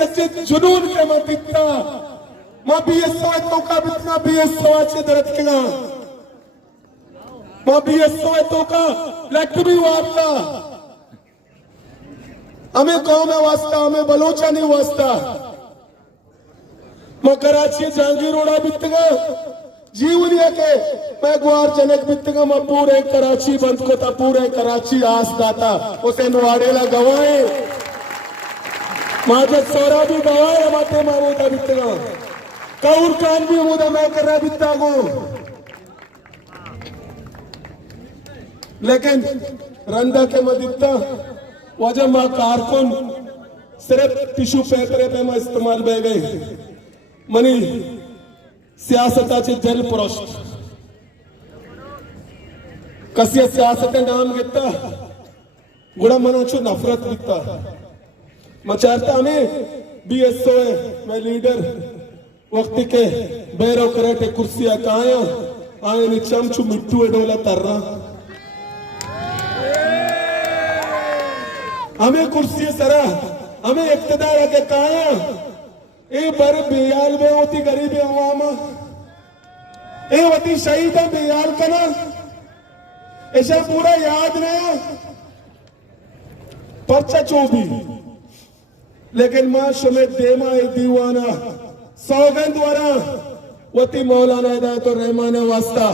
सच्चे जुनून के मत दिखता मां बीएसओ तो का बितना बीएसओ अच्छे दर्द केगा मां बीएसओ तो का लक्ष्मी वार्ता हमें गांव में वास्ता हमें बलोचा नहीं वास्ता मां कराची जहांगीर रोड़ा बितगा जीवनिया के मैं ग्वार जनक बितगा मां पूरे कराची बंद को था पूरे कराची आस दाता उसे नवाड़ेला गवाए माजे सोरा भी गवाए माते मामूदा बितगा कौर कान भी मुदा मैं कर रहा बिता को लेकिन रंदा के मदिता वजह मां कारकुन सिर्फ टिश्यू पेपर पे मैं इस्तेमाल बह गए मनी सियासताचे जल प्रश्न कसिया सियासत नाम घेता गुड़ा मनाचो नफरत बिकता मचारता हमें बीएसओ है मैं लीडर वक्त के बैरो कराटे कुर्सियां काया आए ने चमचू मिट्टू डोला तर्रा हमें कुर्सी सरा हमें इक्तदार के काया ए बर बेयाल में होती गरीब अवामा ए होती शहीद बेयाल कना ऐसा पूरा याद नहीं पर्चा चोबी लेकिन मां शुमे देमा ए दीवाना सौगंध द्वारा वती मौलाना हिदायत और रहमान वास्ता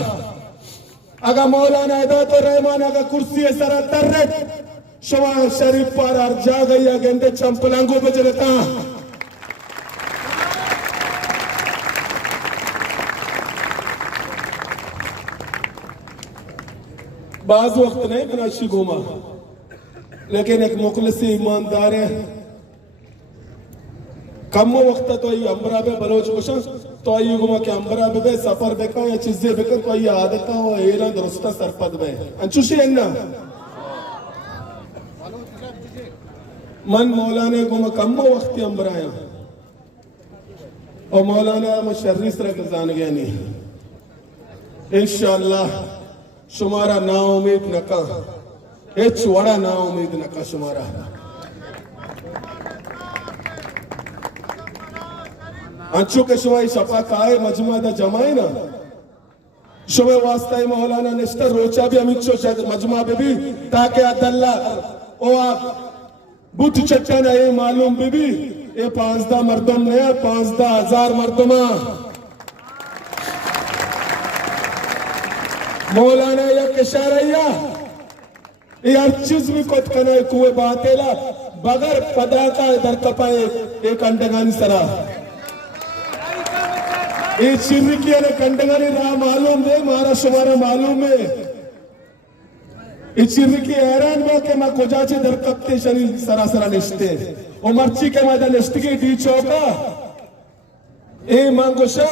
अगर मौलाना हिदायत और रहमान अगर कुर्सी सरा तर्रत शवा शरीफ पर अर्जा गई गंदे चंपलांगों पे चलता बाज वक्त नहीं बनाशी घूमा लेकिन एक मुखलिसी ईमानदार है कम वक्त तो ये अंबरा पे बलोच कुछ तो ये घुमा के अंबरा पे सफर बेका या चीजें बेकर तो ये आदत हो एरा दुरुस्ता सरपद में अंचुशी है ना मन मौलाना घुमा कम वक्त अंबरा आया और मौलाना शरीफ रख जान गया नहीं इंशाअल्लाह शुमारा ना उम्मीद नका एच वड़ा ना उम्मीद नका शुमारा अंचू के शुमाई शपा काए मजमा दा जमाए ना शुमे वास्ता मौलाना निस्टर रोचा भी अमित शो मजमा भी ताकि अदल्ला ओ आप बुत चट्टा ना ये मालूम भी ये 5 मर्दम ने 5,000 मर्दमा मौलाना या किशारैया ये हर चीज भी कोत कना कुए बातेला बगर पदा का दर कपाए एक अंडगानी सरा ये चिर्रिकिया ने कंडगानी रा मालूम है मारा शुमारा मालूम है ये चिर्रिकी हैरान बा के मा कोजाचे दर कपते शनि सरासरा निष्ठे ओ मर्ची के मादा निष्ठ की डी चौका ए मांगोशा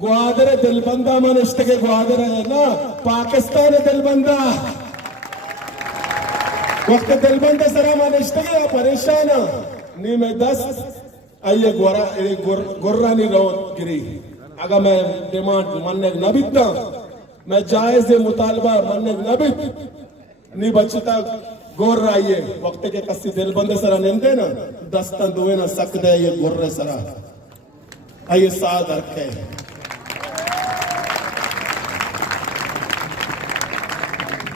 ग्वादर दिलबंदा मन निष्ठ के ग्वादर है ना पाकिस्तान दिलबंदा वक्त दिलबंदा सरा मन निष्ठ के परेशान नी मैं 10 आइए गोरा गोर्रानी रोड गिरी अगर मैं डिमांड मानने न बिता मैं जायज मुतालबा मानने न बित नी बचता गोर रहिए वक्त के कसी दिलबंद सरा निंदे ना दस्ता दुए ना सकते ये गोर्रे सरा आइए साथ रखे